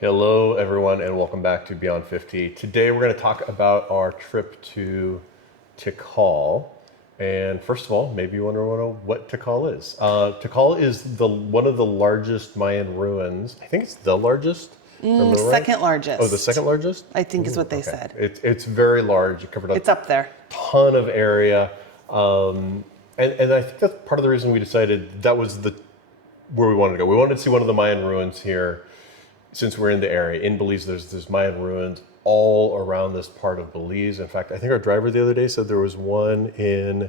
Hello, everyone, and welcome back to Beyond 50. Today, we're going to talk about our trip to Tikal. And first of all, maybe you want to know what Tikal is. Tikal is one of the largest Mayan ruins. I think it's the largest. Remember right? Second largest. Oh, the second largest? I think is what they said. It's very large. It covered It's up there. ton of area. And I think that's part of the reason we decided that was where we wanted to go. We wanted to see one of the Mayan ruins here. Since we're in the area, in Belize, there's Mayan ruins all around this part of Belize. In fact, I think our driver the other day said there was one in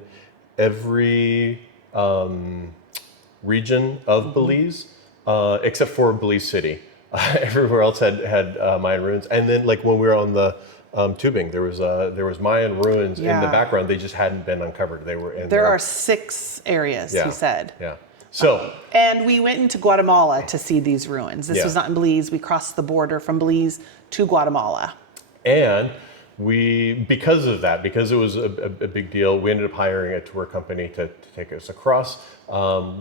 every region of Belize, except for Belize City. Everywhere else had Mayan ruins. And then, like when we were on the tubing, there was Mayan ruins in the background. They just hadn't been uncovered. They were in there. Are 6 areas, he said. Yeah. So, and we went into Guatemala to see these ruins. This was not in Belize. We crossed the border from Belize to Guatemala. And because it was a big deal, we ended up hiring a tour company to take us across.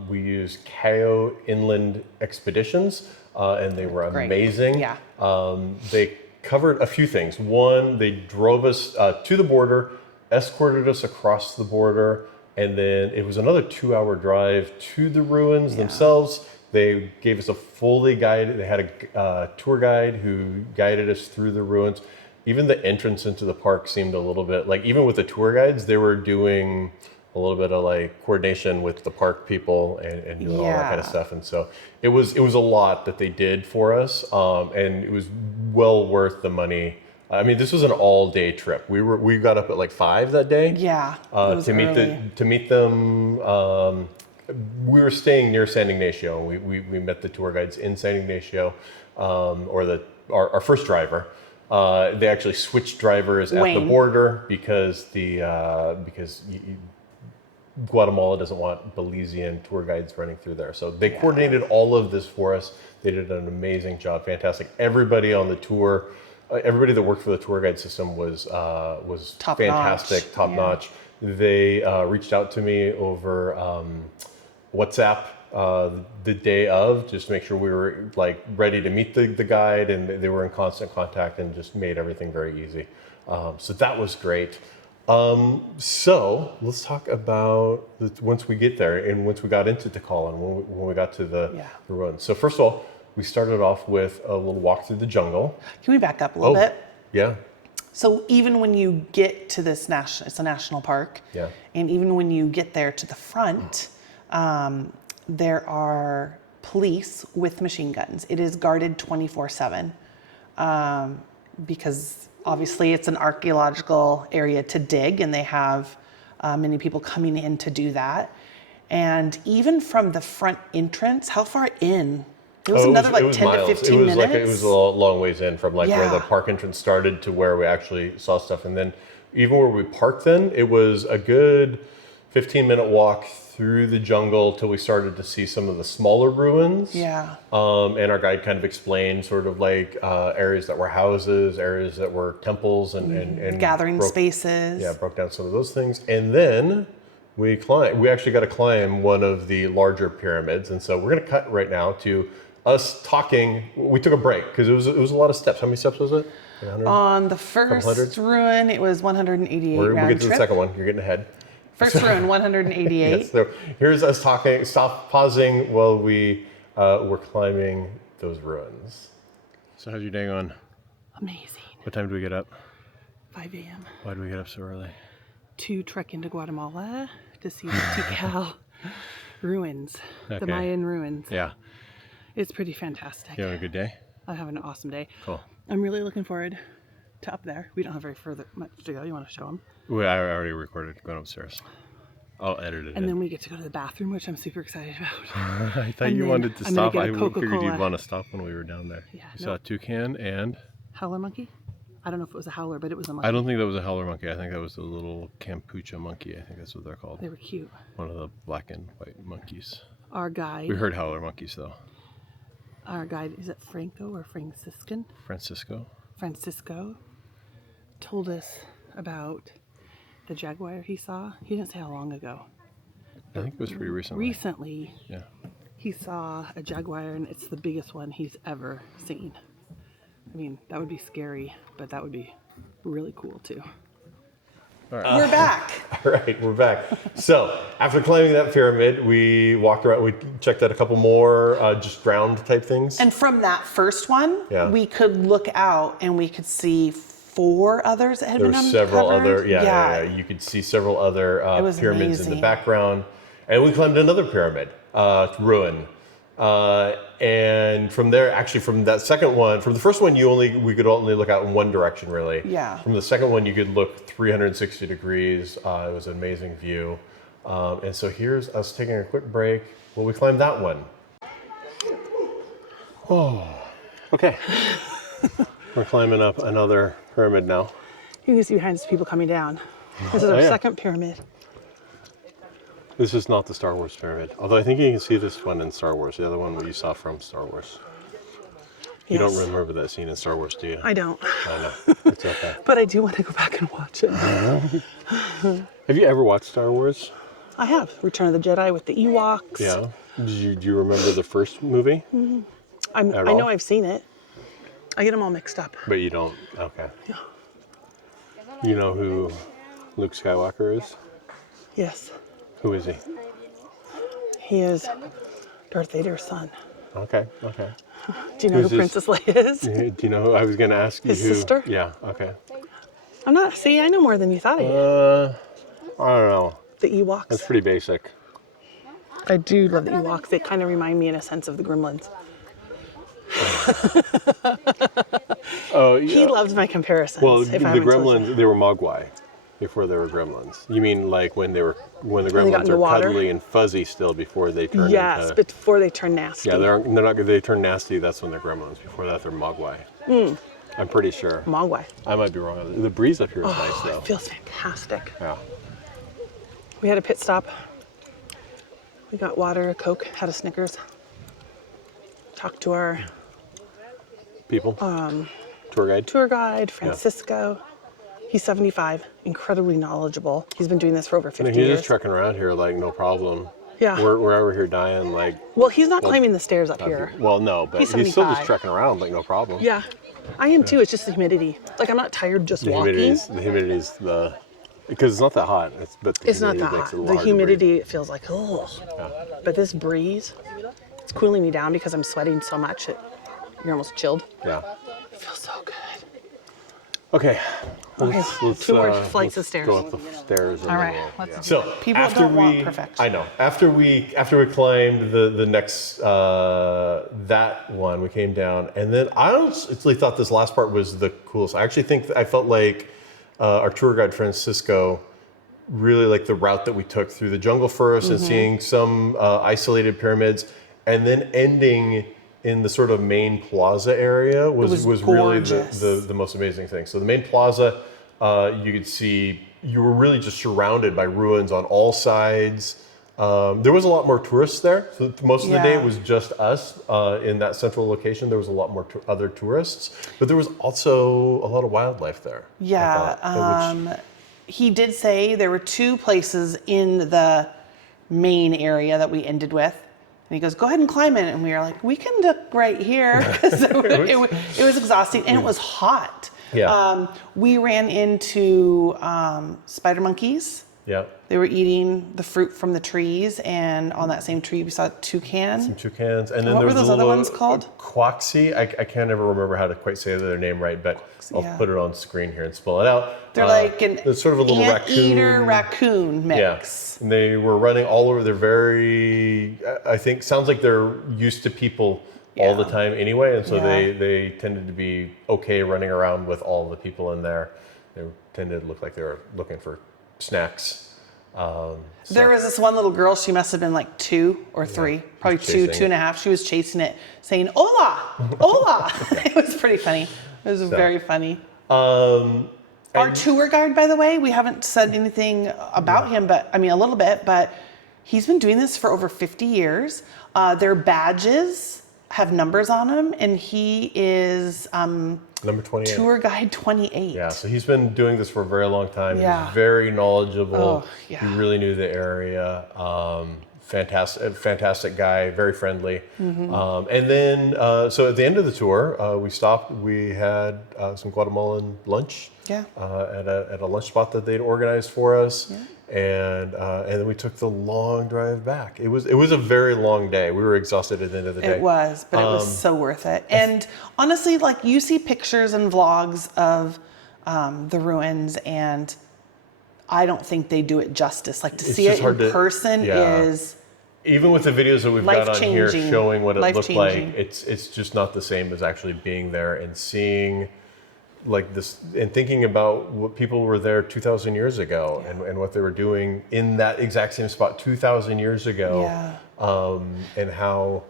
We used Cayo Inland Expeditions, and they were amazing. Yeah. They covered a few things. One, they drove us to the border, escorted us across the border, and then it was another 2-hour drive to the ruins themselves. They gave us a fully guided, they had a tour guide who guided us through the ruins. Even the entrance into the park seemed a little bit, like even with the tour guides, they were doing a little bit of like coordination with the park people and doing all that kind of stuff. And so it was a lot that they did for us. And it was well worth the money. I mean, this was an all-day trip. We got up at like 5 that day. Yeah, to meet them. We were staying near San Ignacio. We met the tour guides in San Ignacio, or our first driver. They actually switched drivers at the border because Guatemala doesn't want Belizean tour guides running through there. So they coordinated all of this for us. They did an amazing job. Fantastic. Everybody on the tour. Everybody that worked for the tour guide system was fantastic, top notch. They reached out to me over WhatsApp the day of, just to make sure we were like ready to meet the guide, and they were in constant contact and just made everything very easy. So that was great. So let's talk about once we get there and once we got into Tikal and when we got to the ruins. So first of all, we started off with a little walk through the jungle. Can we back up a little bit? Yeah. So even when you get to this it's a national park. Yeah. And even when you get there to the front, there are police with machine guns. It is guarded 24/7 because obviously it's an archaeological area to dig, and they have many people coming in to do that. And even from the front entrance, how far in? It was another 10 to 15 minutes. It was a long ways in from like where the park entrance started to where we actually saw stuff. And then even where we parked then, it was a good 15-minute walk through the jungle till we started to see some of the smaller ruins. Yeah. And our guide kind of explained sort of like areas that were houses, areas that were temples and gathering spaces. Yeah, broke down some of those things. And then we actually got to climb one of the larger pyramids. And so we're going to cut right now to us talking. We took a break because it was a lot of steps. How many steps was it? On the first ruin, it was 188 round trip. We'll get to the second one. You're getting ahead. First ruin, 188. Yes, so here's us talking, pausing while we were climbing those ruins. So how's your day going? Amazing. What time do we get up? 5 a.m. Why do we get up so early? To trek into Guatemala to see the Tikal ruins, the Mayan ruins. Yeah. It's pretty fantastic. You having a good day? I'm having an awesome day. Cool. I'm really looking forward to up there. We don't have much to go. You want to show them? Well, I already recorded going upstairs. I'll edit it. And then we get to go to the bathroom, which I'm super excited about. I thought you wanted to stop. I figured Coca-Cola. you'd want to stop when we were down there. Yeah. You saw a toucan and howler monkey. I don't know if it was a howler, but it was a monkey. I don't think that was a howler monkey. I think that was a little campucha monkey. I think that's what they're called. They were cute. One of the black and white monkeys. Our guide. We heard howler monkeys though. Our guide, is it Franco or Franciscan? Francisco told us about the jaguar he saw. He didn't say how long ago. I think it was pretty recently. Recently, he saw a jaguar, and it's the biggest one he's ever seen. I mean, that would be scary, but that would be really cool too. All right. We're back. All right, we're back. So after climbing that pyramid, we walked around. We checked out a couple more just round type things. And from that first one, we could look out and we could see 4 others that had been uncovered. There were several other, you could see several other pyramids in the background. And we climbed another pyramid ruin. And from there, actually from that second one, from the first one, we could only look out in one direction really. Yeah. From the second one, you could look 360 degrees. It was an amazing view. And so here's us taking a quick break while we climb that one. Oh, okay. We're climbing up another pyramid now. You can see behind us people coming down. This is our second pyramid. This is not the Star Wars pyramid, although I think you can see this one in Star Wars, the other one that you saw from Star Wars. You don't remember that scene in Star Wars, do you? I don't. I know, it's okay. But I do want to go back and watch it. Have you ever watched Star Wars? I have. Return of the Jedi with the Ewoks. Yeah. Do you remember the first movie? Mm-hmm. I know I've seen it. I get them all mixed up. But you don't, okay. Yeah. You know who Luke Skywalker is? Yes. Who is he? He is Darth Vader's son. Okay. Do you know who Princess Leia is? Do you know who I was going to ask you? His sister? Yeah, okay. I know more than you thought I did. I don't know. The Ewoks. That's pretty basic. I do love the Ewoks. They kind of remind me in a sense of the Gremlins. Oh, yeah. He loved my comparisons. Well, the Gremlins, they were Mogwai before they were Gremlins. You mean like when the Gremlins are cuddly and fuzzy still before they turn Yes, before they turn nasty. Yeah, they turn nasty, that's when they're Gremlins. Before that, they're Mogwai. I'm pretty sure. Mogwai. I might be wrong. The breeze up here is nice, though. It feels fantastic. Yeah. We had a pit stop. We got water, a Coke, had a Snickers. Talked to our people. Tour guide, Francisco. Yeah. He's 75, incredibly knowledgeable. He's been doing this for over 50 years. He's just trekking around here like no problem. Yeah. We're over here dying like. Well, he's not climbing the stairs up here. Well, no, but he's still just trekking around like no problem. Yeah, I am too. It's just the humidity. Like I'm not tired just walking. The humidity's because it's not that hot. It's not that hot. The humidity, it feels like, oh. Yeah. But this breeze, it's cooling me down because I'm sweating so much. You're almost chilled. Yeah. It feels so good. Okay. Let's 2 more flights of stairs. Go up the stairs. All right. Let's So people don't want perfection. I know. After we climbed the next that one, we came down, and then I honestly thought this last part was the coolest. I actually think I felt like our tour guide Francisco really liked the route that we took through the jungle first and seeing some isolated pyramids, and then ending in the sort of main plaza area was really the most amazing thing. So the main plaza, you could see, you were really just surrounded by ruins on all sides. There was a lot more tourists there. So most of the day was just us in that central location. There was a lot more other tourists, but there was also a lot of wildlife there. Yeah. He did say there were 2 places in the main area that we ended with. And he goes, go ahead and climb it. And we were like, we can duck right here. Because it was exhausting and it was hot. Yeah. We ran into spider monkeys. Yeah. They were eating the fruit from the trees. And on that same tree, we saw toucans. Some toucans. And then what there were those other ones called? Quaxi. I can't ever remember how to quite say their name right, but I'll put it on screen here and spell it out. They're like it's sort of a little raccoon mix. Yeah. And they were running all over. They're very, I think, sounds like they're used to people all the time anyway. And so they tended to be okay running around with all the people in there. They tended to look like they were looking for snacks. There was this one little girl, she must have been like 2 or 3, probably 2.5. She was chasing it, saying, hola, hola. It was pretty funny. It was very funny. Our tour guide, by the way, we haven't said anything about him, but I mean, a little bit, but he's been doing this for over 50 years. Their badges have numbers on them, and he is number 28. Tour guide 28. Yeah, so he's been doing this for a very long time. Yeah. He's very knowledgeable. Oh, yeah. He really knew the area. fantastic guy, very friendly. And then, so at the end of the tour, we stopped. We had some Guatemalan lunch Yeah. at a lunch spot that they'd organized for us. Yeah. And then we took the long drive back. It was a very long day. We were exhausted at the end of the day. It was, but it was so worth it. And honestly, like you see pictures and vlogs of the ruins, and I don't think they do it justice. Like to It's see just it hard in to- person yeah. is Even with the videos that we've got on here life-changing. showing what it looked like, Life-changing. it's just not the same as actually being there and seeing like this and thinking about what people were there 2,000 years ago and what they were doing in that exact same spot 2,000 years ago. Yeah. And how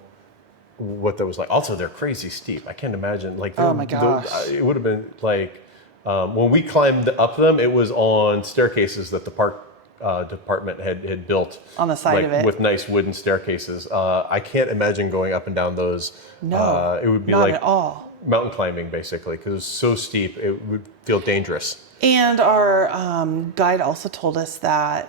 what that was like. Also, they're crazy steep. I can't imagine like Oh my gosh. it would have been like when we climbed up them, it was on staircases that the park department had built On the side like, of it. with nice wooden staircases. I can't imagine going up and down those. No, It would be not like at all. mountain climbing basically because it's so steep it would feel dangerous. And our guide also told us that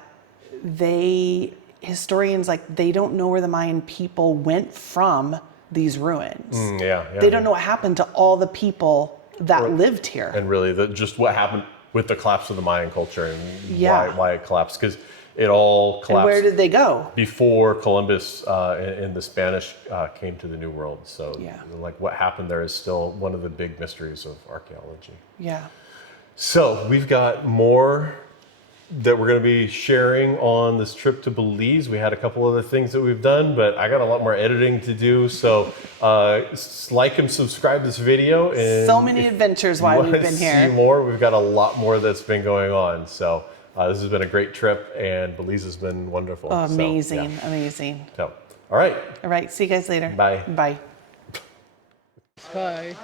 historians, like they don't know where the Mayan people went from these ruins. Yeah. They don't know what happened to all the people that lived here. And really just what happened with the collapse of the Mayan culture and Yeah. why it collapsed because it all And collapsed where did they go? before Columbus and the Spanish came to the New World. So Yeah. like what happened there is still one of the big mysteries of archaeology. Yeah. So we've got more that we're going to be sharing on this trip to Belize. We had a couple other things that we've done, but I got a lot more editing to do. So like and subscribe this video. And So many adventures while we've want to been see here. more, we've got a lot more that's been going on. So this has been a great trip, and Belize has been wonderful. Oh, So, amazing, yeah. amazing. So, all right. All right, see you guys later. Bye. Bye. Bye.